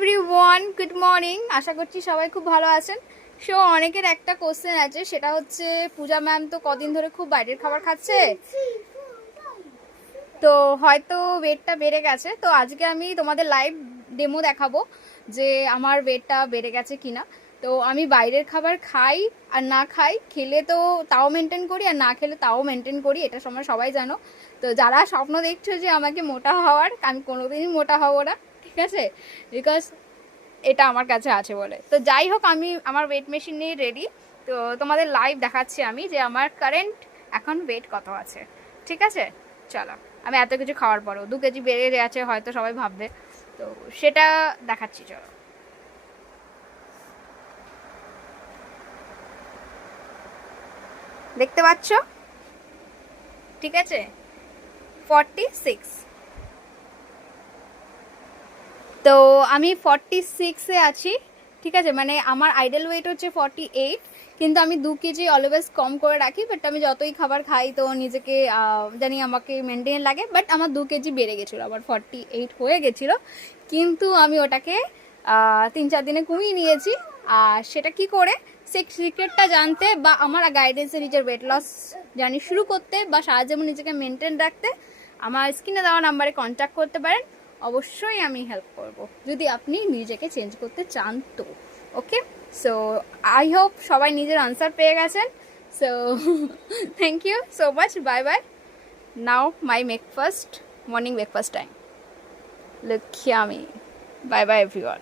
Everyone, good morning. আশা করছি সবাই খুব ভালো আছেন। সো অনেকের একটা কোশ্চেন আছে, সেটা হচ্ছে পূজা ম্যাম তো কদিন ধরে খুব বাইরের খাবার খাচ্ছে, তো হয়তো ওয়েটটা বেড়ে গেছে। তো আজকে আমি তোমাদের লাইভ ডেমো দেখাবো যে আমার ওয়েটটা বেড়ে গেছে কিনা। তো আমি বাইরের খাবার খাই আর না খাই, খেলে তো তাও মেনটেন করি আর না খেলে তাও মেনটেন করি, এটা তোমরা সবাই জানো। তো যারা স্বপ্ন দেখছো যে আমাকে মোটা হওয়ার, আমি কোনোদিনই মোটা হবো না, ঠিক আছে, বিকজ এটা আমার কাছে আছে বলে। তো যাই হোক, আমি আমার ওয়েট মেশিন নিয়ে রেডি। তো তোমাদের লাইভ দেখাচ্ছি আমি যে আমার কারেন্ট এখন ওয়েট কত আছে, ঠিক আছে। চলো, আমি এত কিছু খাওয়ার পরও 2 কেজি বেড়ে গেছে হয়তো সবাই ভাববে, তো সেটা দেখাচ্ছি। চলো, দেখতে পাচ্ছ, ঠিক আছে, 46। তো আমি 46-এ আছি, ঠিক আছে। মানে আমার আইডল ওয়েট হচ্ছে 48, কিন্তু আমি 2 কেজি অলওয়েজ কম করে রাখি। বাট আমি যতই খাবার খাই তো নিজেকে জানি আমাকে মেনটেন লাগে। বাট আমার 2 কেজি বেড়ে গেছিলো, আবার 48 হয়ে গেছিলো, কিন্তু আমি ওটাকে 3-4 দিনে কমিয়ে নিয়েছি। আর সেটা কি করে, সিক্রেটটা জানতে বা আমার গাইডেন্সে নিজের ওয়েট লস জার্নি শুরু করতে বা সারা নিজেকে মেনটেন রাখতে আমার স্ক্রিনে দেওয়া নাম্বারে কন্ট্যাক্ট করতে পারেন। অবশ্যই আমি হেল্প করব যদি আপনি নিজেকে চেঞ্জ করতে চান তো। ওকে, সো আই হোপ সবাই নিজের আনসার পেয়ে গেছেন। So thank you so much, bye bye. Now my breakfast, morning breakfast time. Lakshmi আমি, বাই বাই এভরিওয়ান।